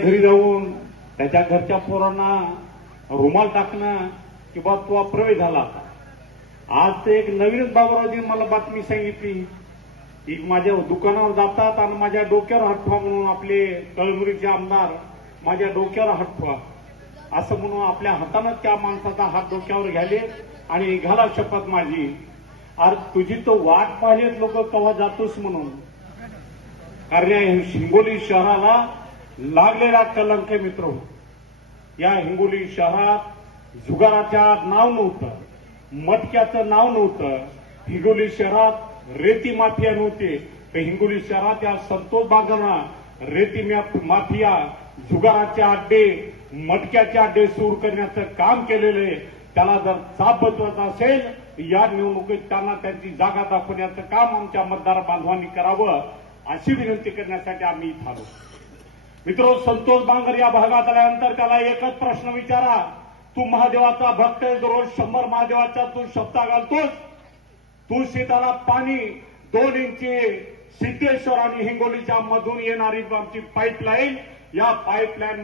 घरी जाऊन त्याच्या घरच्या पोरांना रुमाल टाकणं किंवा तो प्रवेश झाला. आज ते एक नवीनच बाबूरावजीने मला बातमी सांगितली की माझ्या दुकानावर जातात आणि माझ्या डोक्यावर हात ठेवा म्हणून आपले तळमुरीचे आमदार माझ्या डोक्यावर हात ठेवा असं म्हणून आपल्या हातानं त्या माणसाचा हात डोक्यावर घ्याले आणि घाला शपथ माझी. अरे तुझी तो वाट पाहिलेत लोक केव्हा जातोस म्हणून. कारण या हिंगोली शहराला लागलेला कलंक मित्र. या हिंगोली शहरात जुगाराच्या नाव नव्हतं, मटक्याचं नाव नव्हतं, हिंगोली शहरात रेती माफिया नव्हते. तर हिंगोली शहरात या संतोष बागना रेती माफिया, जुगाराचे अड्डे, मटक्याचे अड्डे सुरू करण्याचं काम केलेलं आहे. त्याला जर चाप बसवायचा असेल या निवडणुकीत त्यांना त्यांची जागा दाखवण्याचं काम आमच्या मतदार बांधवांनी करावं अशी विनंती करण्यासाठी आम्ही इथं आलो. मित्रो, संतोष बांगर या भागात आल्यानंतर त्याला एकच प्रश्न विचारा. तू महादेवाचा भक्त आहे, दररोज 100 महादेवाचा तू शब्द घालतोस. तू शेताला पाणी 2 इंची सिद्धेश्वर आणि हिंगोलीच्या मधून येणारी आमची पाईपलाईन, या पाईपलाईन